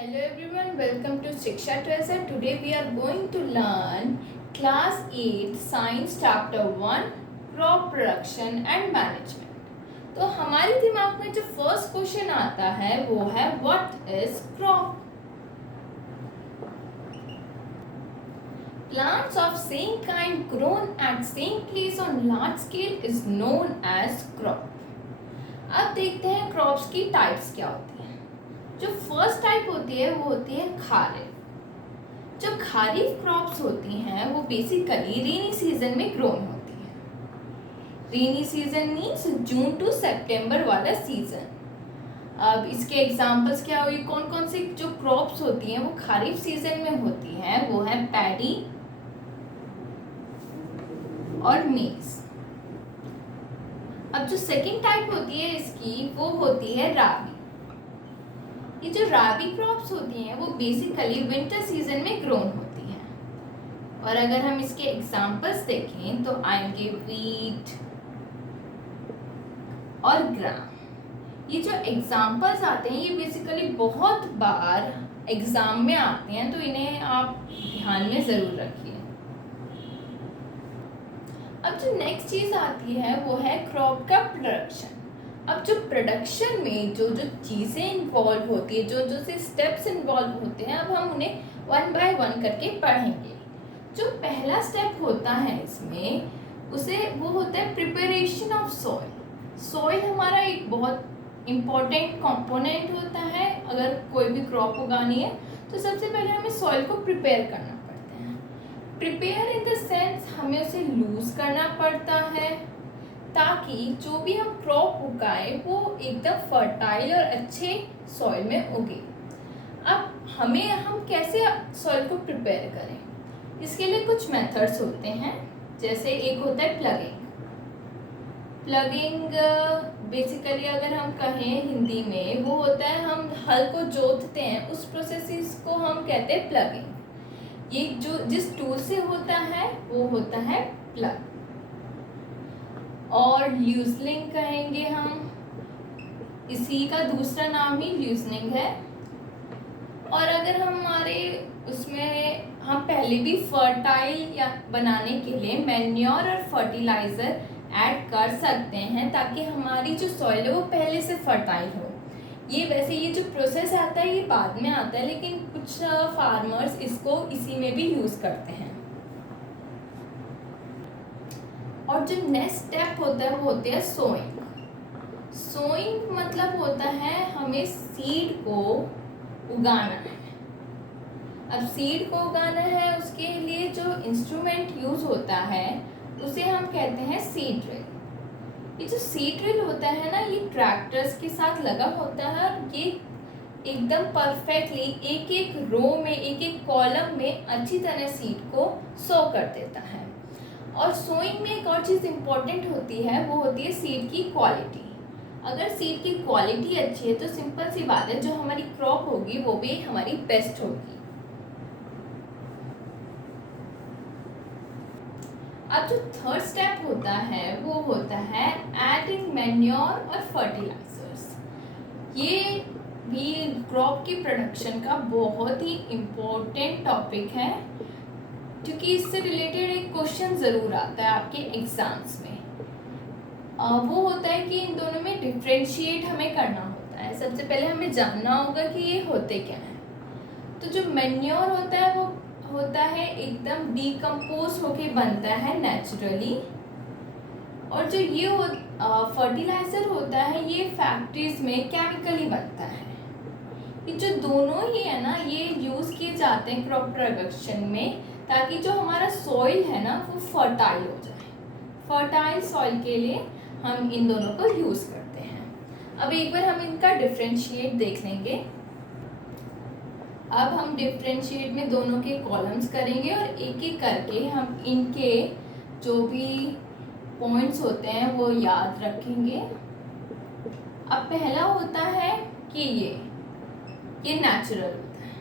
Hello everyone, welcome to Shiksha Treasure. Today we are going to learn Class 8 Science Chapter 1 Crop Production and Management. तो हमारे दिमाग में जो first question आता है वो है what is crop. Plants of same kind grown at same place on large scale is known as crop. अब देखते हैं क्रॉप्स की टाइप्स क्या होती हैं. जो फर्स्ट टाइप होती है वो होती है खारिफ. जो खारिफ क्रॉप्स होती हैं वो बेसिकली रेनी सीजन में ग्रोन होती हैं. Rainy season means June to September वाला सीजन. अब इसके एग्जांपल्स क्या हुई, कौन कौन सी जो क्रॉप्स होती हैं वो खारिफ सीजन में होती हैं, वो है पैडी और मेज. अब जो सेकंड टाइप होती है इसकी वो होती है राबी. ये जो राबी क्रॉप्स होती हैं वो बेसिकली विंटर सीजन में ग्रोन होती हैं. और अगर हम इसके एग्जांपल्स देखें तो आएंगे वीट और ग्राम. ये जो एग्जांपल्स आते हैं ये बेसिकली बहुत बार एग्जाम में आते हैं, तो इन्हें आप ध्यान में ज़रूर रखिए. अब जो नेक्स्ट चीज़ आती है वो है क्रॉप का प्रोडक्शन. अब जो प्रोडक्शन में जो जो चीज़ें इन्वॉल्व होती है, जो जो से स्टेप्स इन्वॉल्व होते हैं, अब हम उन्हें वन बाय वन करके पढ़ेंगे. जो पहला स्टेप होता है इसमें वो होता है प्रिपरेशन ऑफ सॉइल. सॉइल हमारा एक बहुत इम्पॉर्टेंट कंपोनेंट होता है. अगर कोई भी क्रॉप उगानी है तो सबसे पहले हमें सॉइल को प्रिपेयर करना पड़ता है. प्रिपेयर इन द सेंस हमें उसे लूज करना पड़ता है ताकि जो भी हम क्रॉप उगाए वो एकदम फर्टाइल और अच्छे सॉइल में उगे. अब हम कैसे सॉइल को प्रिपेयर करें, इसके लिए कुछ मेथड्स होते हैं. जैसे एक होता है प्लगिंग. बेसिकली अगर हम कहें हिंदी में वो होता है हम हल को जोतते हैं, उस प्रोसेस को हम कहते हैं प्लगिंग. ये जो जिस टूल से होता है वो होता है प्लग. और ल्यूजनिंग कहेंगे हम, इसी का दूसरा नाम ही ल्यूजनिंग है. और अगर हमारे उसमें हम पहले भी फर्टाइल या बनाने के लिए मैन्योर और फर्टिलाइज़र ऐड कर सकते हैं ताकि हमारी जो सॉइल है वो पहले से फर्टाइल हो. ये जो प्रोसेस आता है ये बाद में आता है, लेकिन कुछ फार्मर्स इसको इसी में भी यूज़ करते हैं. और जो नेक्स्ट स्टेप होता है वो होता है सोइंग. सोइंग मतलब होता है हमें सीड को उगाना है. अब सीड को उगाना है उसके लिए जो इंस्ट्रूमेंट यूज होता है उसे हम कहते हैं सीड ड्रिल. ये जो सीड ड्रिल होता है ना, ये ट्रैक्टर्स के साथ लगा होता है और ये एकदम परफेक्टली एक एक रो में एक एक कॉलम में अच्छी तरह सीड को सो कर देता है. और सोइंग में एक और चीज़ इम्पॉर्टेंट होती है वो होती है सीड की क्वालिटी. अगर सीड की क्वालिटी अच्छी है तो सिंपल सी बात है जो हमारी क्रॉप होगी वो भी हमारी बेस्ट होगी. अब जो थर्ड स्टेप होता है वो होता है एडिंग मैन्योर और फर्टिलाइजर्स. ये भी क्रॉप की प्रोडक्शन का बहुत ही इम्पोर्टेंट टॉपिक है क्योंकि इससे रिलेटेड एक क्वेश्चन ज़रूर आता है आपके एग्जाम्स में. वो होता है कि इन दोनों में डिफ्रेंशिएट हमें करना होता है. सबसे पहले हमें जानना होगा कि ये होते क्या हैं. तो जो मैन्योर होता है वो होता है एकदम डीकम्पोज होके बनता है नेचुरली. और जो ये फर्टिलाइज़र होता है ये फैक्ट्रीज में केमिकली बनता है. ये जो दोनों ही है ना ये यूज़ किए जाते हैं क्रॉप प्रोडक्शन में ताकि जो हमारा सॉइल है ना वो फर्टाइल हो जाए. फर्टाइल सॉइल के लिए हम इन दोनों को यूज़ करते हैं. अब एक बार हम इनका डिफ्रेंशिएट देख लेंगे. अब हम डिफ्रेंशिएट में दोनों के कॉलम्स करेंगे और एक एक करके हम इनके जो भी पॉइंट्स होते हैं वो याद रखेंगे. अब पहला होता है कि ये नेचुरल होता है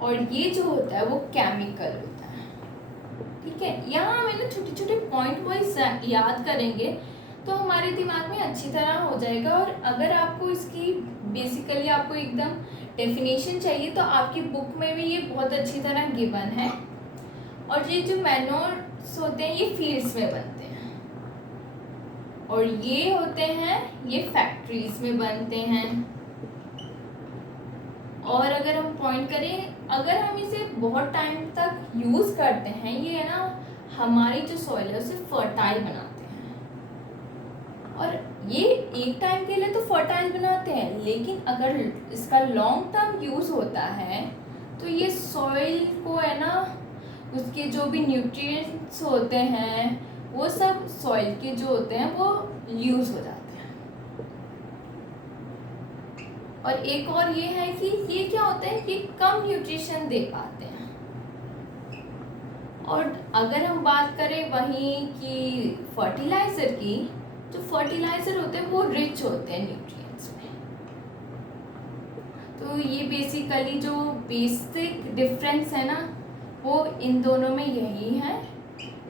और ये जो होता है वो केमिकल होता है. ठीक है, यहाँ हमें ना छोटे छोटे पॉइंट वाइज याद करेंगे तो हमारे दिमाग में अच्छी तरह हो जाएगा। और अगर आपको इसकी बेसिकली आपको एकदम डेफिनेशन चाहिए तो आपकी बुक में भी ये बहुत अच्छी तरह गिवन है। और ये जो मैन्योर्स होते हैं ये फील्ड्स में बनते हैं, और ये होते हैं ये फैक्ट्रीज में बनते हैं। और अगर हम पॉइंट करें, अगर हम इसे बहुत टाइम तक यूज़ करते हैं, ये है ना हमारी जो सॉइल है उसे फर्टाइल बनाते हैं। और ये एक टाइम के लिए तो फर्टाइल बनाते हैं, लेकिन अगर इसका लॉन्ग टर्म यूज़ होता है तो ये सॉइल को है ना उसके जो भी न्यूट्रिएंट्स होते हैं वो सब सॉइल के जो होते हैं वो यूज़ हो जाते हैं। और एक और ये है कि ये क्या होता है कि कम न्यूट्रिशन दे पाते हैं। और अगर हम बात करें वहीं की फर्टिलाइज़र की, जो फर्टिलाइज़र होते हैं वो रिच होते हैं न्यूट्रिएंट्स में। तो ये बेसिकली जो बेसिक डिफरेंस है ना वो इन दोनों में यही है।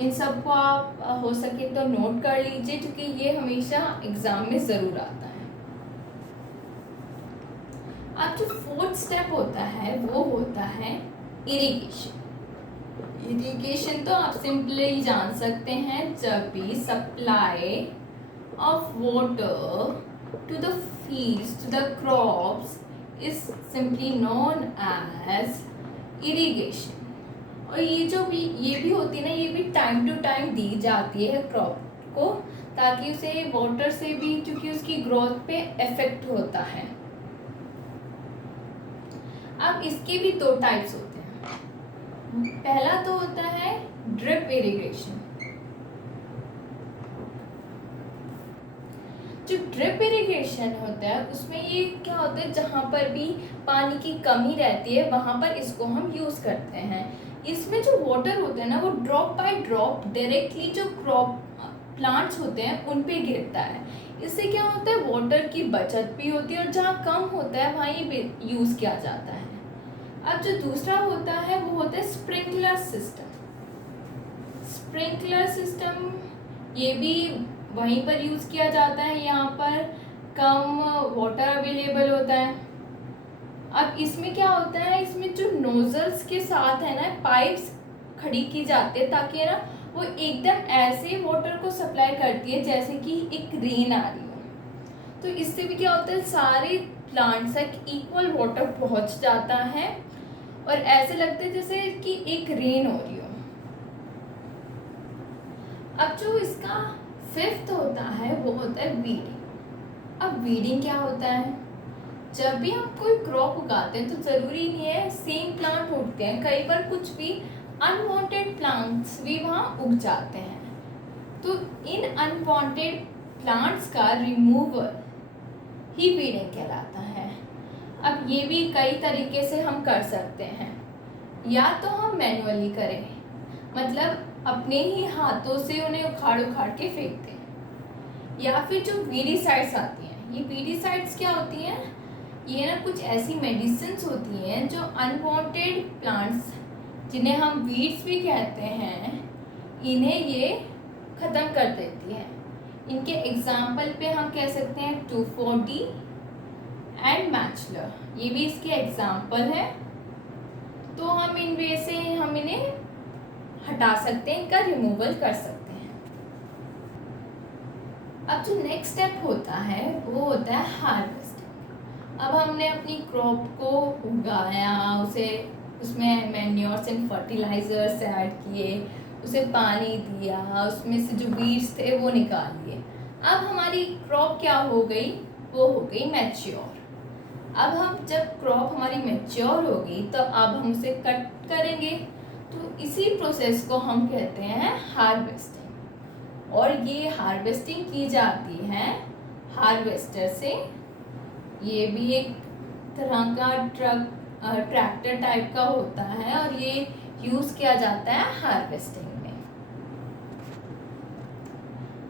इन सब को आप हो सके तो नोट कर लीजिए, क्योंकि ये हमेशा एग्ज़ाम में ज़रूर आता है। अब जो फोर्थ स्टेप होता है वो होता है इरिगेशन। इरिगेशन तो आप सिंपली जान सकते हैं, जब भी supply of water to the fields to the crops is simply known as irrigation. और ये भी होती है ना, ये भी टाइम टू टाइम दी जाती है क्रॉप को, ताकि उसे वाटर से भी, क्योंकि उसकी ग्रोथ पे इफेक्ट होता है। अब इसके भी दो टाइप्स होते हैं। पहला तो होता है ड्रिप इरिगेशन। जो ड्रिप इरिगेशन होता है उसमें ये क्या होता है, जहाँ पर भी पानी की कमी रहती है वहाँ पर इसको हम यूज़ करते हैं। इसमें जो वाटर होता है ना वो ड्रॉप बाय ड्रॉप डायरेक्टली जो क्रॉप प्लांट्स होते हैं उन पे गिरता है। इससे क्या होता है, वाटर की बचत भी होती है और जहाँ कम होता है वहाँ ये यूज़ किया जाता है। अब जो दूसरा होता है वो होता है स्प्रिंकलर सिस्टम। स्प्रिंकलर सिस्टम ये भी वहीं पर यूज़ किया जाता है, यहाँ पर कम वाटर अवेलेबल होता है। अब इसमें क्या होता है, इसमें जो नोजल्स के साथ है ना पाइप्स खड़ी की जाती है, ताकि है ना वो एकदम ऐसे वाटर को सप्लाई करती है जैसे कि एक रेन आ रही हो। तो इससे भी क्या होता है, सारे प्लांट्स तक इक्वल वाटर पहुंच जाता है और ऐसे लगता है जैसे कि एक रेन हो रही हो। अब जो इसका फिफ्थ होता है वो होता है वीडिंग। अब वीडिंग क्या होता है, जब भी हम कोई क्रॉप उगाते हैं तो ज़रूरी नहीं है सेम प्लांट उगते हैं, कई बार कुछ भी अनवांटेड प्लांट्स भी वहाँ उग जाते हैं। तो इन अनवांटेड प्लांट्स का रिमूवल ही वीडिंग कहलाता है। अब ये भी कई तरीके से हम कर सकते हैं, या तो हम मैनुअली करें, मतलब अपने ही हाथों से उन्हें उखाड़ उखाड़ के फेंकते हैं, या फिर जो वीडीसाइड्स आती हैं। ये वीडीसाइड्स क्या होती हैं, ये ना कुछ ऐसी मेडिसिन्स होती हैं जो अनवांटेड प्लांट्स जिन्हें हम वीड्स भी कहते हैं, इन्हें ये ख़त्म कर देती है। इनके एग्जाम्पल पे हम कह सकते हैं 2,4-D एंड मैचलर, ये भी इसके एग्जाम्पल है। तो हम इनमें से हम इन्हें हटा सकते हैं, इनका रिमूवल कर सकते हैं। अब जो नेक्स्ट स्टेप होता है वो होता है हार्वेस्टिंग। अब हमने अपनी क्रॉप को उगाया, उसे उसमें मैन्योर्स एंड फर्टिलाइजर्स ऐड किए, उसे पानी दिया, उसमें से जो वीड्स थे वो निकाल लिए। अब हमारी क्रॉप क्या हो गई, वो हो गई मैच्योर। अब हम जब क्रॉप हमारी मैच्योर होगी तो अब हम उसे कट करेंगे, तो इसी प्रोसेस को हम कहते हैं हार्वेस्टिंग। और ये हार्वेस्टिंग की जाती है हार्वेस्टर से। ये भी एक तरह का ट्रैक्टर टाइप का होता है और ये यूज़ किया जाता है हार्वेस्टिंग में।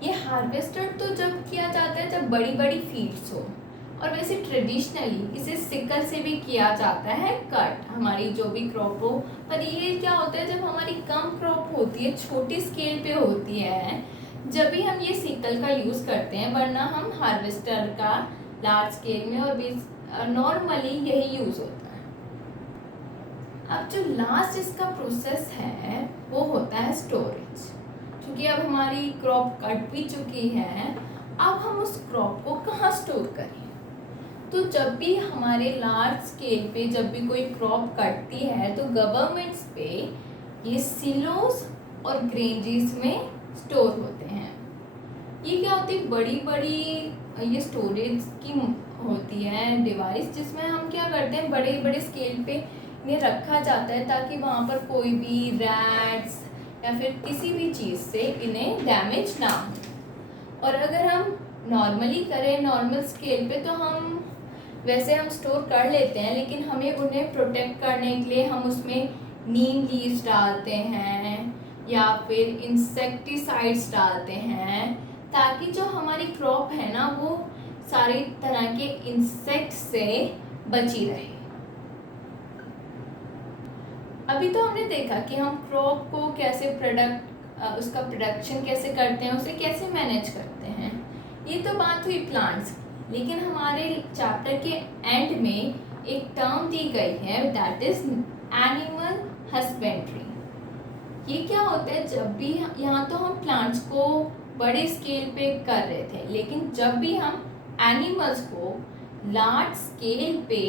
ये हार्वेस्टर तो जब किया जाता है जब बड़ी बड़ी फील्ड्स हो, और वैसे ट्रेडिशनली इसे सिकल से भी किया जाता है कट, हमारी जो भी क्रॉप हो। पर ये क्या होता है, जब हमारी कम क्रॉप होती है, छोटी स्केल पे होती है, जब भी हम ये सिकल का यूज़ करते हैं, वरना हम हार्वेस्टर का लार्ज स्केल में और नॉर्मली यही यूज़ होता है। अब जो लास्ट इसका प्रोसेस है वो होता है स्टोरेज। क्योंकि अब हमारी क्रॉप कट भी चुकी है, अब हम उस क्रॉप को कहाँ स्टोर करें? तो जब भी हमारे लार्ज स्केल पे जब भी कोई क्रॉप कटती है तो गवर्नमेंट्स पे ये सिलोस और ग्रेंजेस में स्टोर होते हैं। ये क्या होती है, बड़ी बड़ी ये स्टोरेज की होती है डिवाइस, जिसमें हम क्या करते हैं, बड़े बड़े स्केल पे इन्हें रखा जाता है ताकि वहाँ पर कोई भी रैट्स या फिर किसी भी चीज़ से इन्हें डैमेज ना हो। और अगर हम नॉर्मली करें नॉर्मल स्केल पे तो हम वैसे हम स्टोर कर लेते हैं, लेकिन हमें उन्हें प्रोटेक्ट करने के लिए हम उसमें नीम लीव्स डालते हैं या फिर इंसेक्टिसाइड्स डालते हैं, ताकि जो हमारी क्रॉप है ना वो सारी तरह के इंसेक्ट से बची रहे। अभी तो हमने देखा कि हम क्रॉप को कैसे उसका प्रोडक्शन कैसे करते हैं, उसे कैसे मैनेज करते हैं। ये तो बात हुई प्लांट्स, लेकिन हमारे चैप्टर के एंड में एक टर्म दी गई है, दैट इज एनिमल हस्बेंड्री। ये क्या होता है, जब भी यहाँ तो हम प्लांट्स को बड़े स्केल पे कर रहे थे, लेकिन जब भी हम एनिमल्स को लार्ज स्केल पे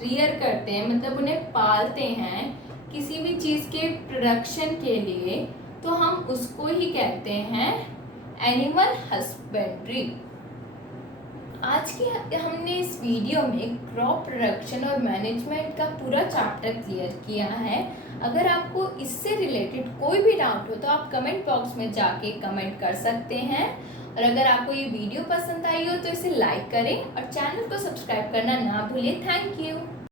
रियर करते हैं, मतलब उन्हें पालते हैं किसी भी चीज़ के प्रोडक्शन के लिए, तो हम उसको ही कहते हैं एनिमल हस्बेंड्री। आज की हमने इस वीडियो में क्रॉप प्रोडक्शन और मैनेजमेंट का पूरा चैप्टर क्लियर किया है। अगर आपको इससे रिलेटेड कोई भी डाउट हो तो आप कमेंट बॉक्स में जाके कमेंट कर सकते हैं। और अगर आपको ये वीडियो पसंद आई हो तो इसे लाइक करें और चैनल को सब्सक्राइब करना ना भूलें। Thank you.